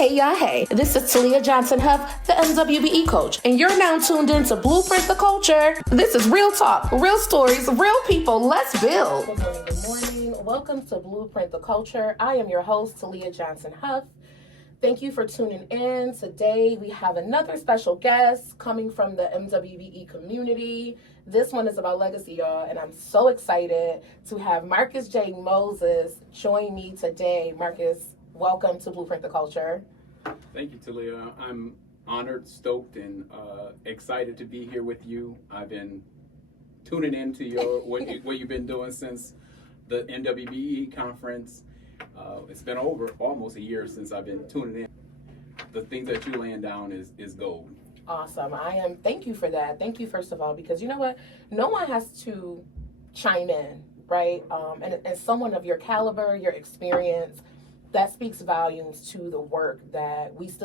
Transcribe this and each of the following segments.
Hey, y'all, hey. This is Talia Johnson-Huff, the MWBE coach, and you're now tuned in to Blueprint the Culture. This is real talk, real stories, real people. Let's build. Good morning. Welcome to Blueprint the Culture. I am your host, Talia Johnson-Huff. Thank you for tuning in. Today, we have another special guest coming from the MWBE community. This one is about legacy, y'all, and I'm so excited to have Marcus J. Moses join me today. Marcus, welcome to Blueprint the Culture. Thank you, Talia. I'm honored, stoked, and excited to be here with you. I've been tuning into what you've been doing since the NWBE conference. It's been over almost a year since I've been tuning in. The things that you're laying down is gold. Awesome. Thank you for that. Thank you, first of all, because you know what? No one has to chime in, right? And someone of your caliber, your experience, that speaks volumes to the work that we've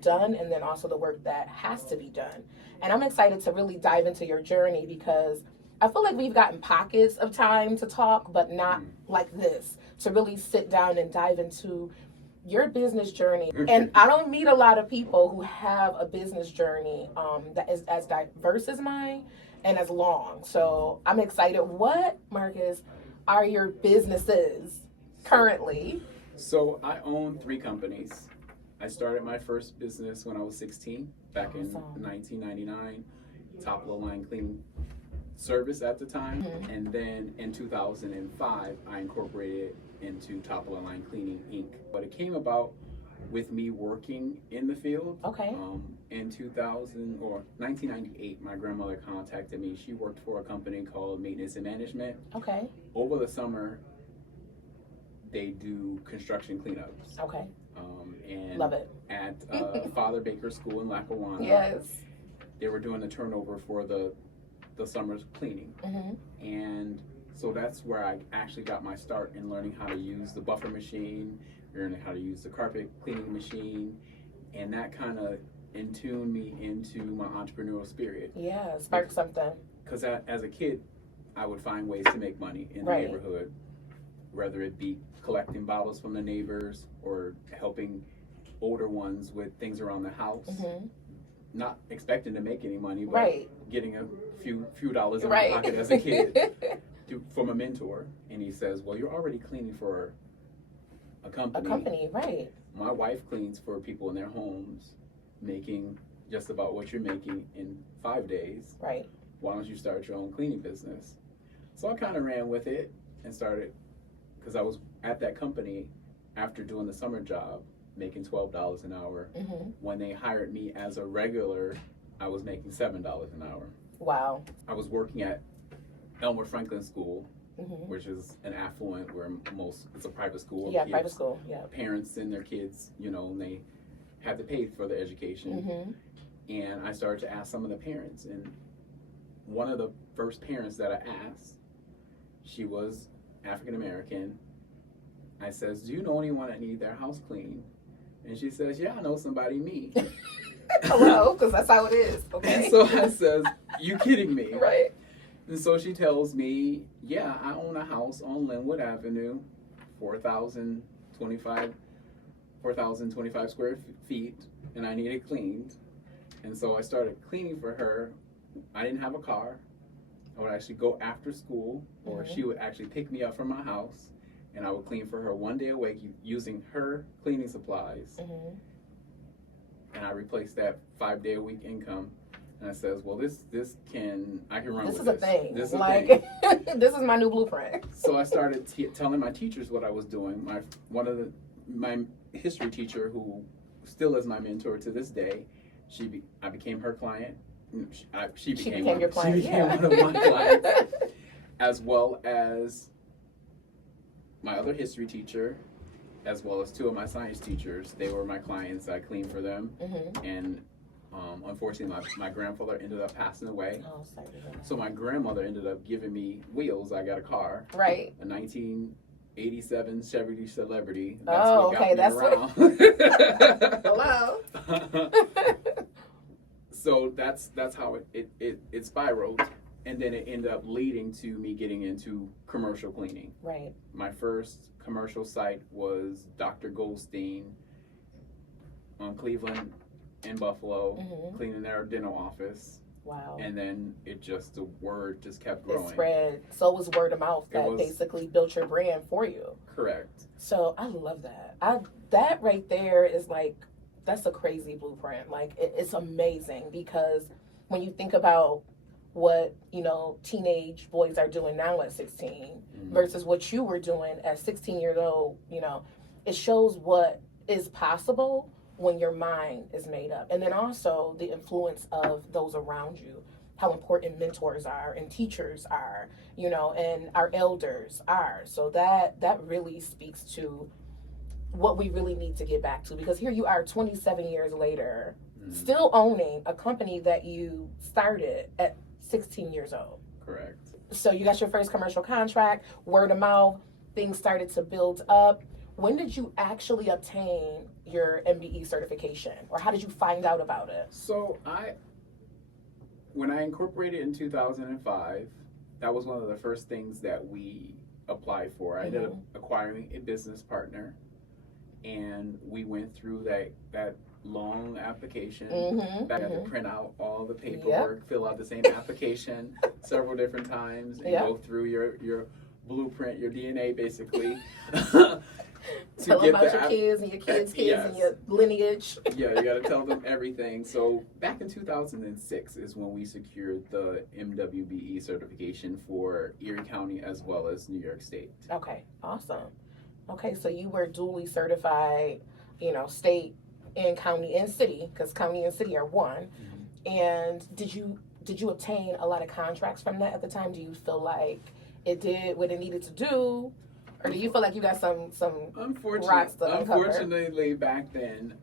done, and then also the work that has to be done. And I'm excited to really dive into your journey because I feel like we've gotten pockets of time to talk, but not like this, to really sit down and dive into your business journey. And I don't meet a lot of people who have a business journey that is as diverse as mine and as long. So I'm excited. What, Marcus, are your businesses currently? So I own 3 companies. I started my first business when I was 16, back in 1999, top of the line cleaning service at the time. And then in 2005, I incorporated into Top of the Line Cleaning Inc. But it came about with me working in the field. Okay. In 1998, my grandmother contacted me. She worked for a company called Maintenance and Management. Okay. Over the summer, they do construction cleanups. Okay. And love it. At Father Baker School in Lackawanna. Yes. They were doing the turnover for the summer's cleaning. And so that's where I actually got my start in learning how to use the buffer machine, learning how to use the carpet cleaning machine, and that kind of tuned me into my entrepreneurial spirit. Yeah, sparked something. Because as a kid, I would find ways to make money in the neighborhood, whether it be collecting bottles from the neighbors or helping older ones with things around the house. Not expecting to make any money, but getting a few dollars in my pocket as a kid from a mentor. And he says, well, you're already cleaning for a company. A company, right. My wife cleans for people in their homes, making just about what you're making in 5 days. Right. Why don't you start your own cleaning business? So I kind of ran with it and started, because I was at that company after doing the summer job, making $12 an hour. When they hired me as a regular, I was making $7 an hour. Wow. I was working at Elmer Franklin School, which is an affluent where it's a private school. Yeah, private school, yeah. Parents send their kids, and they have to pay for the education. And I started to ask some of the parents, and one of the first parents that I asked, she was African American. I says, do you know anyone that need their house cleaned? And she says, yeah, I know somebody, me. Hello, because that's how it is, okay? And so I says, you kidding me? Right. And so she tells me, yeah, I own a house on Linwood Avenue, 4,025 square feet, and I need it cleaned. And so I started cleaning for her. I didn't have a car. I would actually go after school, or she would actually pick me up from my house, and I would clean for her 1 day a week using her cleaning supplies. And I replaced that 5 day a week income. And I says, well, I can run with this. This is a thing. This is my new blueprint. So I started telling my teachers what I was doing. My history teacher, who still is my mentor to this day, I became her client. She became your client. She became one of my clients, as well as my other history teacher, as well as 2 of my science teachers. They were my clients. I cleaned for them. And unfortunately, my grandfather ended up passing away. Oh, sorry. So my grandmother ended up giving me wheels. I got a car. Right. A 1987 Chevy Celebrity. That's what got me around. Hello. So that's how it spiraled. And then it ended up leading to me getting into commercial cleaning. Right. My first commercial site was Dr. Goldstein Cleveland and Buffalo, Mm-hmm. cleaning their dental office. Wow. And then the word just kept growing. It spread. So it was word of mouth that basically built your brand for you. Correct. So I love that. That right there is like, that's a crazy blueprint. Like it's amazing, because when you think about what, teenage boys are doing now at 16 Mm-hmm. versus what you were doing at 16 years old, it shows what is possible when your mind is made up. And then also the influence of those around you, how important mentors are and teachers are, and our elders are. So that really speaks to what we really need to get back to, because here you are 27 years later, still owning a company that you started at 16 years old. Correct. So you got your first commercial contract, word of mouth, things started to build up. When did you actually obtain your MBE certification, or how did you find out about it? So when I incorporated in 2005, that was one of the first things that we applied for. I ended up acquiring a business partner, and we went through that long application. I had to print out all the paperwork, fill out the same application several different times, and go through your blueprint, your DNA basically. Tell them about your kids and your kids' kids and your lineage. Yeah, you got to tell them everything. So back in 2006 is when we secured the MWBE certification for Erie County as well as New York State. Okay, awesome. Okay, so you were duly certified, state and county and city, because county and city are one. Mm-hmm. And did you obtain a lot of contracts from that at the time? Do you feel like it did what it needed to do? Or do you feel like you got some rocks to uncover? Unfortunately, back then,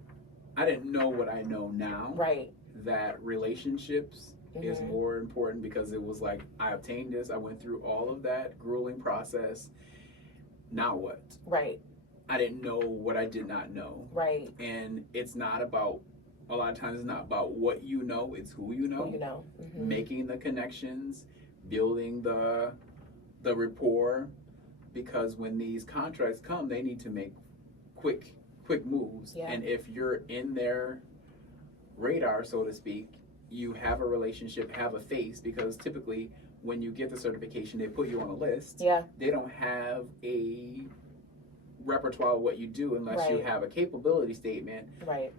I didn't know what I know now. Right. That relationships is more important, because it was like, I obtained this, I went through all of that grueling process. Now what? Right. I didn't know what I did not know. Right. And it's not about, a lot of times it's not about what you know, it's who you know. Who you know. Mm-hmm. Making the connections, building the rapport. Because when these contracts come, they need to make quick moves. Yeah. And if you're in their radar, so to speak, you have a relationship, have a face, because typically when you get the certification, they put you on a list. Yeah. They don't have a repertoire of what you do unless you have a capability statement. Right.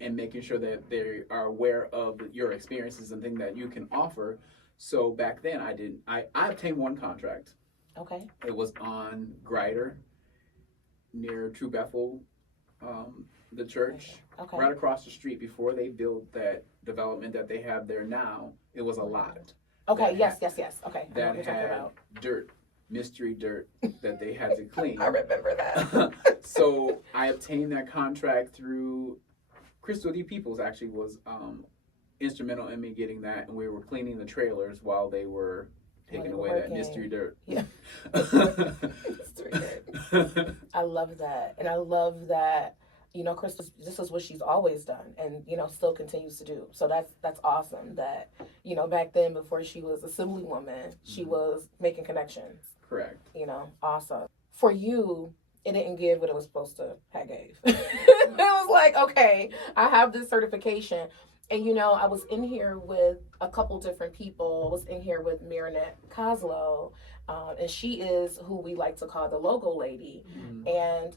And making sure that they are aware of your experiences and things that you can offer. So back then I obtained one contract. Okay. It was on Grider, near True Bethel, the church. Okay. Right across the street before they built that development that they have there now. It was a lot. Okay, yes. Okay. That had dirt, mystery dirt that they had to clean. I remember that. So I obtained that contract through Crystal D. Peoples, actually was instrumental in me getting that, and we were cleaning the trailers while they were taking away that mystery dirt. Yeah. Mystery dirt. I love that. And I love that, Crystal, this is what she's always done and, still continues to do. So that's awesome that, back then before she was Assemblywoman, she was making connections. Correct. Awesome. For you, it didn't give what it was supposed to have gave. It was like, okay, I have this certification. And, I was in here with a couple different people. I was in here with Marinette Coslow, and she is who we like to call the logo lady. Mm-hmm. And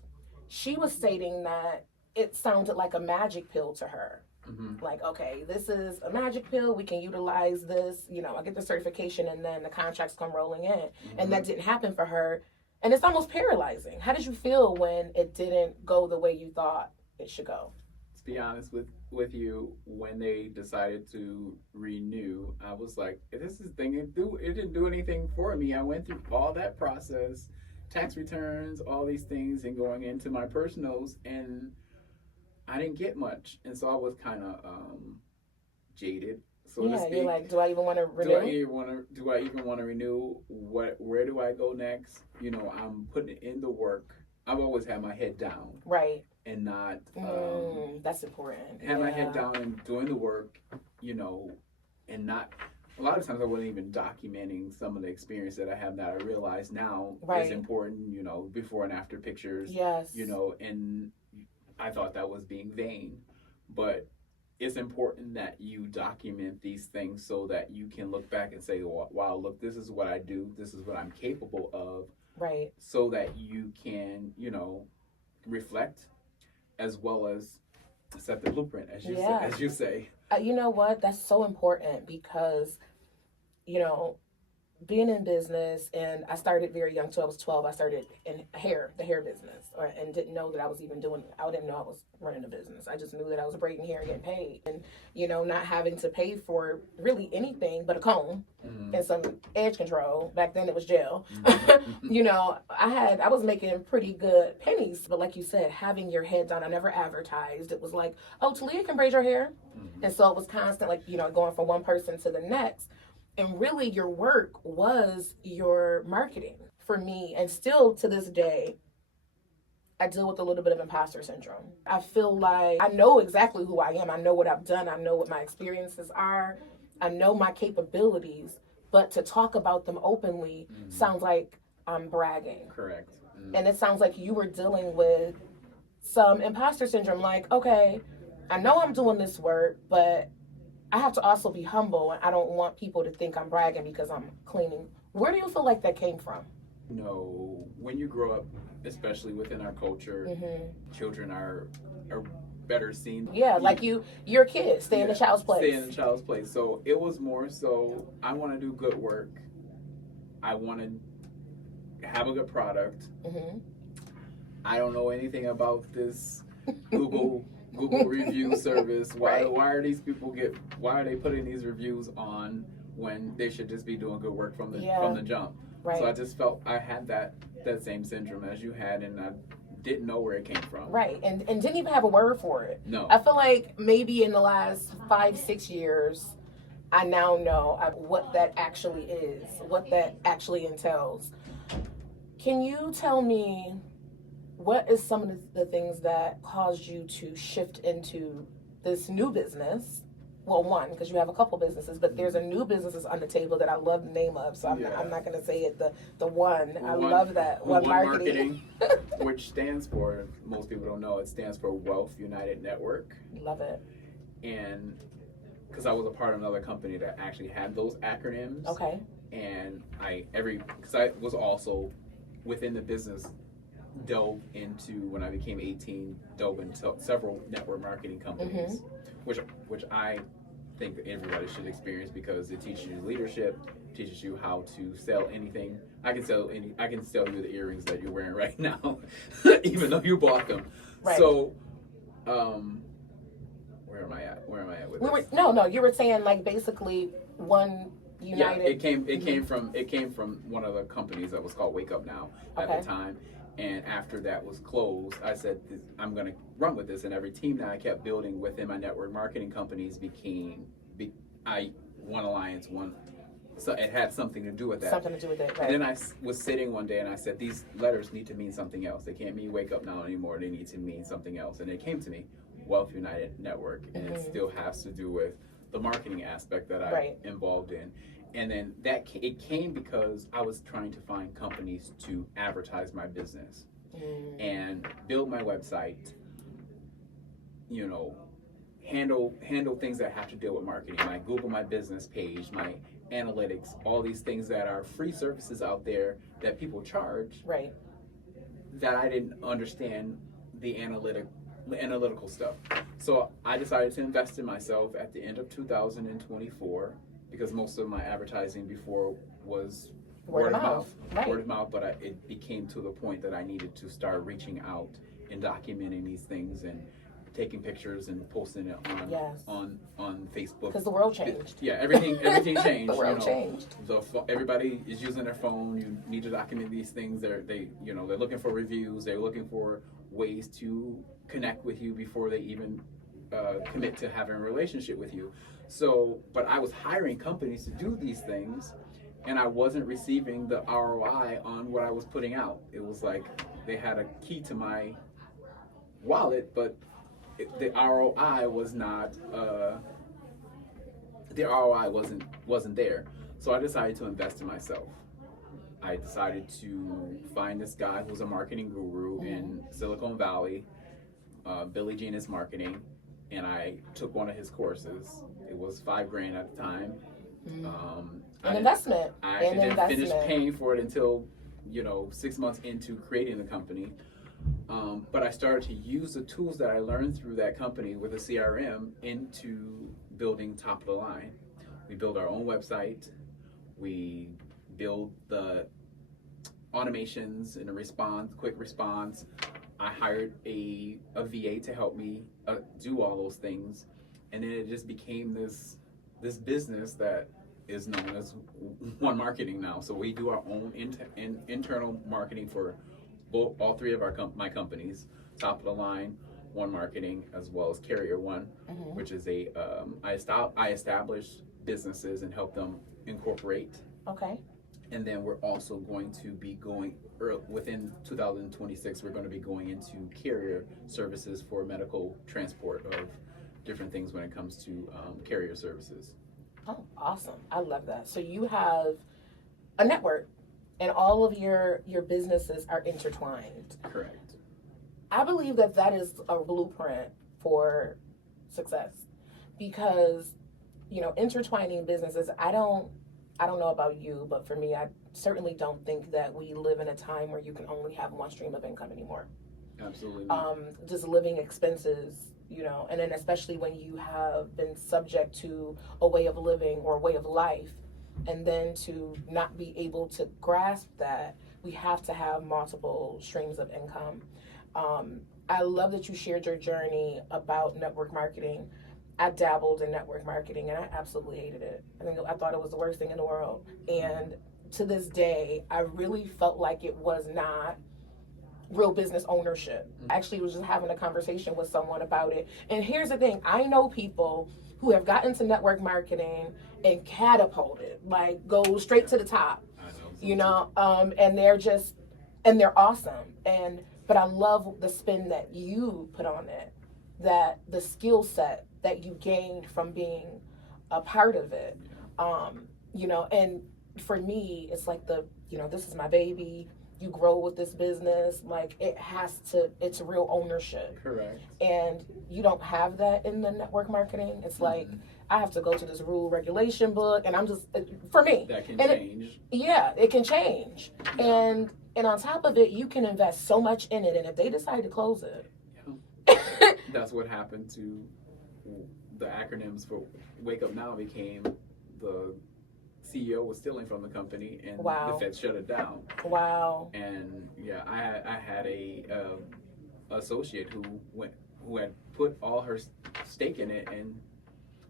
she was stating that it sounded like a magic pill to her. Mm-hmm. Like, okay, this is a magic pill. We can utilize this. I get the certification, and then the contracts come rolling in. Mm-hmm. And that didn't happen for her. And it's almost paralyzing. How did you feel when it didn't go the way you thought it should go? To be honest with you, when they decided to renew, I was like, this is thing it didn't do anything for me. I went through all that process, tax returns, all these things, and going into my personals, and I didn't get much. And so I was kind of jaded, so to speak. You're like, do I even want to renew? Do I even want to renew? Where do I go next? I'm putting in the work. I've always had my head down. Right. And not that's important. Have my head down and doing the work, and not, a lot of times I wasn't even documenting some of the experience that I have that I realize now is important, before and after pictures. Yes. And I thought that was being vain. but it's important that you document these things so that you can look back and say, wow, look, this is what I do, this is what I'm capable of. Right. So that you can, reflect as well as set the blueprint, as you say. You know what? That's so important because, you know, being in business, and I started very young, so I was 12. I started in the hair business, and didn't know that I was even doing. I didn't know I was running a business. I just knew that I was braiding hair and getting paid, and not having to pay for really anything but a comb and some edge control. Back then it was gel. I was making pretty good pennies, but like you said, having your head down. I never advertised. It was like, oh, Talia can braid your hair, and so it was constant, like going from one person to the next. And really, your work was your marketing for me. And still to this day, I deal with a little bit of imposter syndrome. I feel like I know exactly who I am. I know what I've done. I know what my experiences are. I know my capabilities. But to talk about them openly sounds like I'm bragging. Correct. And it sounds like you were dealing with some imposter syndrome. Like, okay, I know I'm doing this work, but I have to also be humble, and I don't want people to think I'm bragging because I'm cleaning. Where do you feel like that came from? When you grow up, especially within our culture, children are better seen. Yeah, like you're a kid. Stay in the child's place. Stay in the child's place. So it was more so, I want to do good work. I want to have a good product. I don't know anything about this Google review service. Why are these people why are they putting these reviews on when they should just be doing good work from the jump? Right. So I just felt I had that same syndrome as you had, and I didn't know where it came from. Right. And didn't even have a word for it. No. I feel like maybe in the last 5-6 years I now know what that actually is, what that actually entails. Can you tell me what is some of the things that caused you to shift into this new business? Well, one, because you have a couple businesses, but there's a new business on the table that I love the name of, so I'm not going to say it, the WUN. I love that. WUN Marketing. Which stands for, most people don't know, it stands for Wealth United Network. Love it. And because I was a part of another company that actually had those acronyms. Okay. And because I was also within the business, dove into, when I became 18, dove into several network marketing companies, which I think that everybody should experience because it teaches you leadership, teaches you how to sell anything. I can sell you the earrings that you're wearing right now, even though you bought them. Right. So, where am I at with this? No, you were saying like basically WUN United. Yeah, it came from one of the companies that was called Wake Up Now at the time. And after that was closed, I said, I'm going to run with this. And every team that I kept building within my network marketing companies WUN Alliance, so it had something to do with that. Something to do with it, right. And then I was sitting one day and I said, these letters need to mean something else. They can't mean Wake Up Now anymore. They need to mean something else. And it came to me, Wealth United Network. And it still has to do with the marketing aspect that I'm involved in. And then it came because I was trying to find companies to advertise my business and build my website, handle things that have to deal with marketing, like Google My Business page, my analytics, all these things that are free services out there that people charge. Right. That I didn't understand the analytical stuff. So I decided to invest in myself at the end of 2024. Because most of my advertising before was word of mouth. Right. Word of mouth, but it became to the point that I needed to start reaching out and documenting these things and taking pictures and posting it on Facebook. Because the world changed. Yeah, everything changed. The world changed. Everybody is using their phone. You need to document these things. They're looking for reviews. They're looking for ways to connect with you before they even commit to having a relationship with you. So, but I was hiring companies to do these things, and I wasn't receiving the ROI on what I was putting out. It was like they had a key to my wallet, but the ROI was not. The ROI wasn't there. So I decided to invest in myself. I decided to find this guy who's a marketing guru in Silicon Valley, Billy Genius Marketing. and I took one of his courses. It was $5,000 at the time. An investment. I actually didn't finish paying for it until 6 months into creating the company. But I started to use the tools that I learned through that company with a CRM into building top of the line. We build our own website. We build the automations and a quick response. I hired a VA to help me do all those things, and then it just became this business that is known as WUN Marketing now. So we do our own internal marketing for all three of my companies: Top of the Line, WUN Marketing, as well as Carrier One, which is I establish businesses and help them incorporate. Okay. And then we're also going to be going within 2026. We're going to be going into carrier services for medical transport of different things when it comes to carrier services. Oh, awesome! I love that. So you have a network, and all of your businesses are intertwined. Correct. I believe that is a blueprint for success, because intertwining businesses. I don't know about you, but for me, I certainly don't think that we live in a time where you can only have one stream of income anymore. Absolutely. Just living expenses, and then especially when you have been subject to a way of living or a way of life, and then to not be able to grasp that, we have to have multiple streams of income. I love that you shared your journey about network marketing. I dabbled in network marketing and I absolutely hated it. I thought it was the worst thing in the world. And to this day, I really felt like it was not real business ownership. I actually was just having a conversation with someone about it. And here's the thing, I know people who have gotten to network marketing and catapulted, like go straight to the top, and they're awesome. But I love the spin that you put on it, that the skill set that you gained from being a part of it. And for me, it's like this is my baby. You grow with this business, like it's real ownership. Correct. And you don't have that in the network marketing. It's like, I have to go to this rule regulation book, and for me. That can change. It can change. Yeah. And on top of it, you can invest so much in it, and if they decide to close it. Yeah. That's what happened to the acronyms for Wake Up Now became the CEO was stealing from the company, and the Fed shut it down. Wow. And yeah, I had a associate who had put all her stake in it, and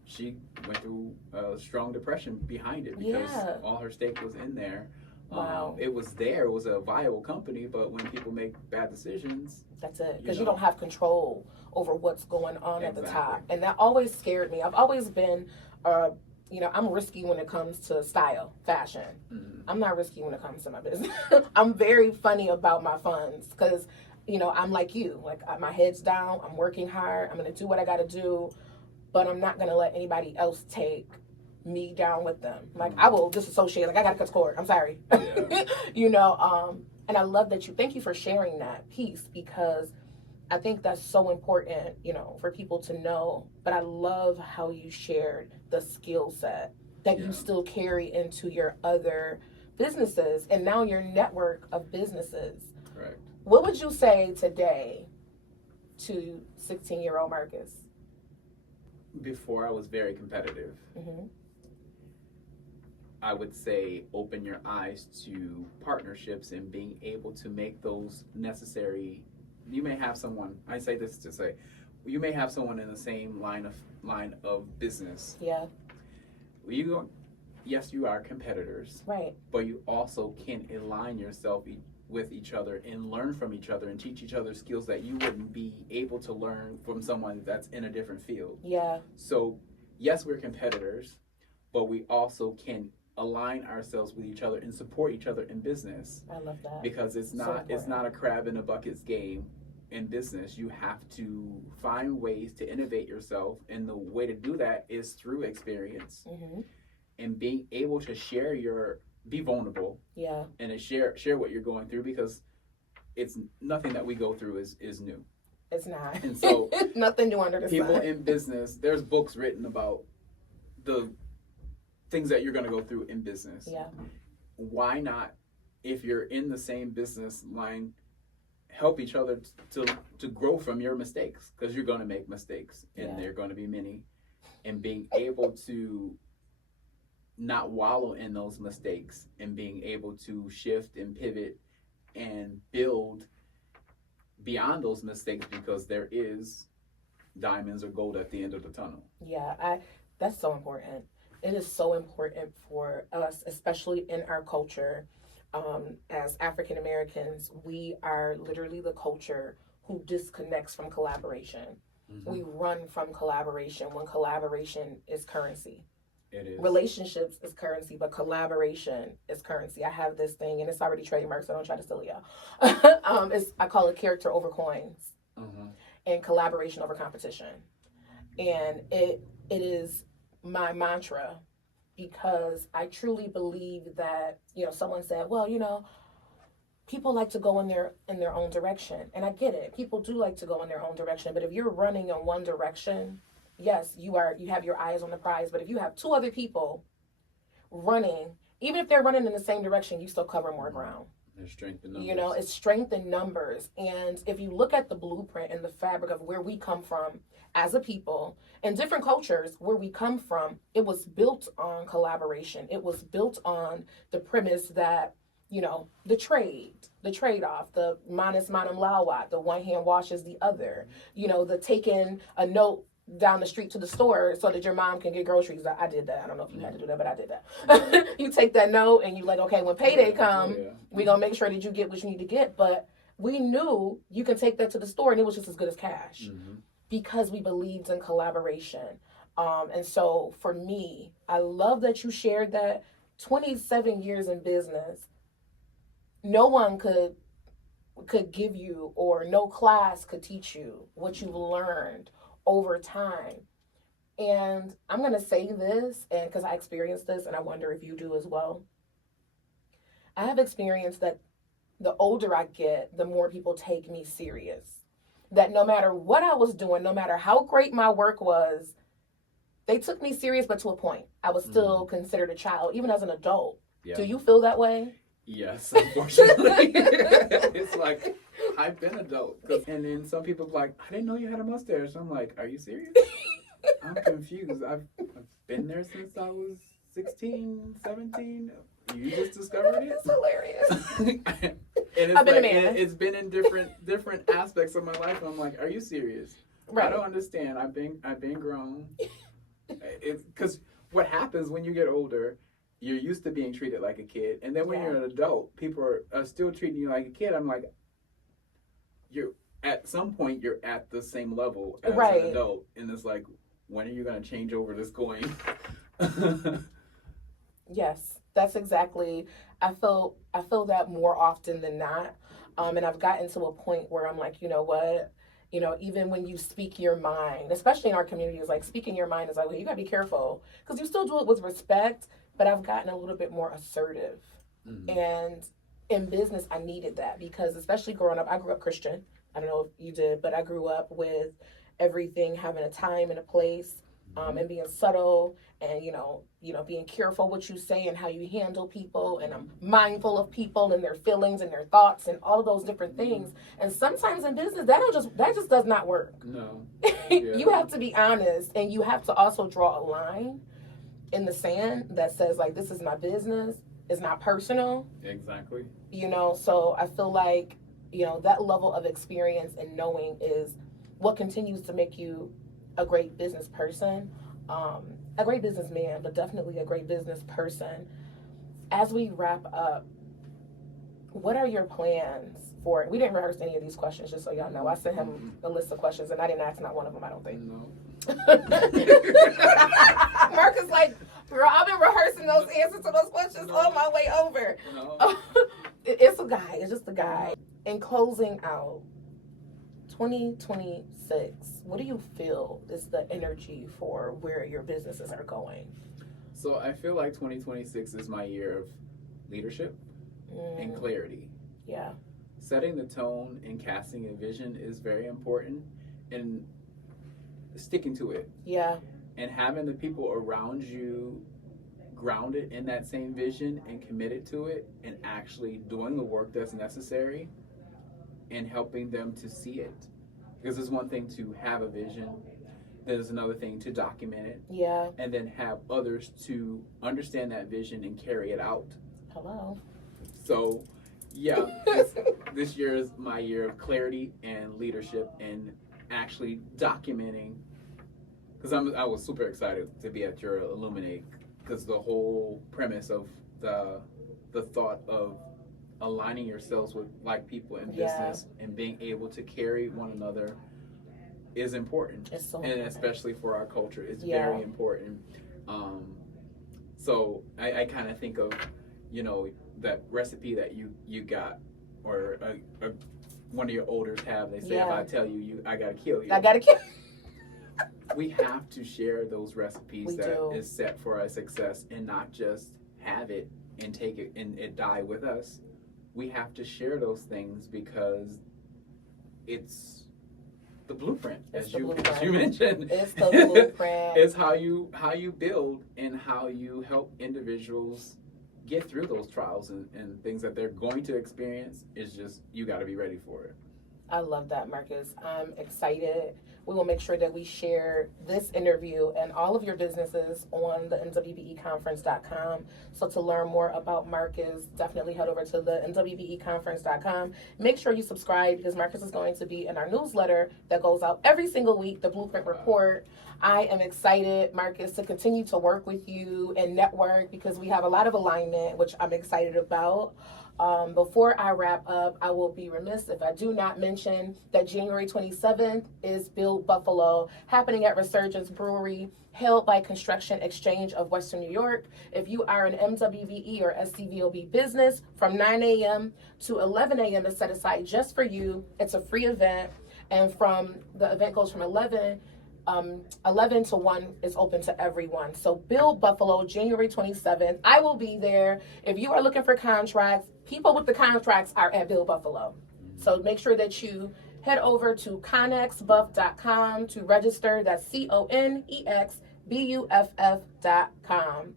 she went through a strong depression behind it because all her stake was in there. Wow. It was there. It was a viable company, but when people make bad decisions, that's it. Because you don't have control over what's going on at the top, and that always scared me. I've always been I'm risky when it comes to style, fashion. I'm not risky when it comes to my business. I'm very funny about my funds because, I'm like you. Like, my head's down. I'm working hard. I'm going to do what I got to do, but I'm not going to let anybody else take me down with them. Like, I will disassociate. Like, I got to cut cord. I'm sorry. Yeah. And I love that thank you for sharing that piece, because I think that's so important, for people to know. But I love how you shared the skill set that you still carry into your other businesses and now your network of businesses. Correct. What would you say today to 16-year-old Marcus? Before, I was very competitive. I would say open your eyes to partnerships and being able to make those necessary. You may have someone, I say this to say, you may have someone in the same line of business. Yeah. Yes, you are competitors. Right. But you also can align yourself with each other and learn from each other and teach each other skills that you wouldn't be able to learn from someone that's in a different field. Yeah. So, yes, we're competitors, but we also can align ourselves with each other and support each other in business. I love that. Because it's not a crab in a buckets game in business. You have to find ways to innovate yourself, and the way to do that is through experience and being able to be vulnerable. Yeah. And to share what you're going through, because it's nothing that we go through is new. It's not. And so nothing new under the people sun. in business, there's books written about the things that you're going to go through in business. Yeah. Why not, if you're in the same business line, help each other to grow from your mistakes, because you're going to make mistakes, and they're going to be many, and being able to not wallow in those mistakes and being able to shift and pivot and build beyond those mistakes, because there is diamonds or gold at the end of the tunnel. Yeah, that's so important. It is so important for us, especially in our culture. As African Americans, we are literally the culture who disconnects from collaboration. Mm-hmm. We run from collaboration when collaboration is currency. It is. Relationships is currency, but collaboration is currency. I have this thing, and it's already trademarked, so don't try to steal it, y'all. I call it character over coins, and collaboration over competition. And it is my mantra, because I truly believe that, someone said, well, people like to go in their own direction. And I get it. People do like to go in their own direction. But if you're running in one direction, yes, you have your eyes on the prize. But if you have two other people running, even if they're running in the same direction, you still cover more ground. There's strength in numbers. It's strength in numbers. And if you look at the blueprint and the fabric of where we come from as a people, and different cultures, where we come from, it was built on collaboration. It was built on the premise that, the trade-off, the manus manum lawat, the one hand washes the other, the taking a note down the street to the store so that your mom can get groceries. I did that. I don't know if you had to do that, but I did that. You take that note and you like, okay, when payday come, we gonna make sure that you get what you need to get. But we knew you can take that to the store and it was just as good as cash, because we believed in collaboration. And so for me, I love that you shared that. 27 years in business, no one could give you, or no class could teach you what you've learned over time. And I'm going to say this, and because I experienced this, and I wonder if you do as well. I have experienced that the older I get, the more people take me serious. That no matter what I was doing, no matter how great my work was, they took me serious, but to a point. I was still considered a child, even as an adult. Yeah. Do you feel that way? Yes, unfortunately. It's like, I've been adult. And then some people are like, I didn't know you had a mustache. I'm like, are you serious? I'm confused. I've been there since I was 16, 17. You just discovered it? It's hilarious. And I've been a man. It's been in different aspects of my life. I'm like, are you serious? Right. I don't understand. I've been grown. It's because what happens when you get older, you're used to being treated like a kid, and then when you're an adult, people are still treating you like a kid. I'm like, you're at some point you're at the same level as an adult, and it's like, when are you going to change over this coin? Yes, that's exactly. I feel that more often than not, and I've gotten to a point where I'm like, you know what? Even when you speak your mind, especially in our communities, like speaking your mind is like, well, you gotta be careful, because you still do it with respect, but I've gotten a little bit more assertive. And in business, I needed that, because especially growing up, I grew up Christian. I don't know if you did, but I grew up with everything having a time and a place, and being subtle, and being careful what you say and how you handle people, and I'm mindful of people and their feelings and their thoughts and all of those different things. And sometimes in business, that just does not work. No. You have to be honest, and you have to also draw a line in the sand that says, like, this is my business. It's not personal. Exactly. So I feel like, that level of experience and knowing is what continues to make you a great business person, a great businessman, but definitely a great business person. As we wrap up, what are your plans for it? We didn't rehearse any of these questions, just so y'all know. I sent him a list of questions, and I didn't ask not one of them, I don't think. No. Mark is like, girl, I've been rehearsing those answers to those questions on my way over. No. It's a guy. It's just a guy. In closing out, 2026, what do you feel is the energy for where your businesses are going? So I feel like 2026 is my year of leadership and clarity. Yeah. setting the tone and casting a vision is very important, and sticking to it. Yeah. And having the people around you grounded in that same vision and committed to it, and actually doing the work that's necessary and helping them to see it. Because it's one thing to have a vision, there's another thing to document it. Yeah. And then have others to understand that vision and carry it out. Hello. So, yeah, this year is my year of clarity and leadership and actually documenting. Because I was super excited to be at your Illuminate, because the whole premise of the thought of aligning yourselves with like people in business and being able to carry one another is important. It's so and important. Especially for our culture, it's very important. So I kind of think of, you know, that recipe that you got, or one of your elders have. They say, if I tell you, I gotta kill you. I gotta kill. We have to share those recipes is set for our success, and not just have it and take it and it die with us. We have to share those things because it's the blueprint, as you mentioned. It's the blueprint. It's how you build and how you help individuals get through those trials and things that they're going to experience. Is just, you got to be ready for it. I love that, Marcus. I'm excited. We will make sure that we share this interview and all of your businesses on the nwbeconference.com. So to learn more about Marcus, definitely head over to the nwbeconference.com. Make sure you subscribe, because Marcus is going to be in our newsletter that goes out every single week, the Blueprint Report. I am excited, Marcus, to continue to work with you and network, because we have a lot of alignment, which I'm excited about. Before I wrap up, I will be remiss if I do not mention that January 27th is Build Buffalo, happening at Resurgence Brewery, held by Construction Exchange of Western New York. If you are an MWVE or SCVOB business, from 9 a.m. to 11 a.m. is set aside just for you. It's a free event, and the event goes from 11 to 1 is open to everyone. So Build Buffalo, January 27th. I will be there. If you are looking for contracts, people with the contracts are at Build Buffalo. So make sure that you head over to connexbuff.com to register. That's CONEXBUFF.com.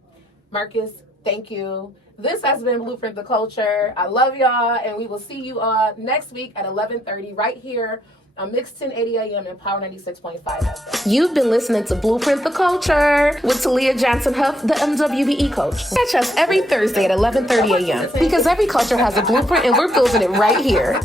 Marcus, thank you. This has been Blueprint the Culture. I love y'all, and we will see you all next week at 11:30 right here on Mix 1080 AM and Power 96.5 FM. You've been listening to Blueprint the Culture with Talia Johnson Huff, the MWBE coach. Catch us every Thursday at 11:30 AM, because every culture has a blueprint and we're building it right here.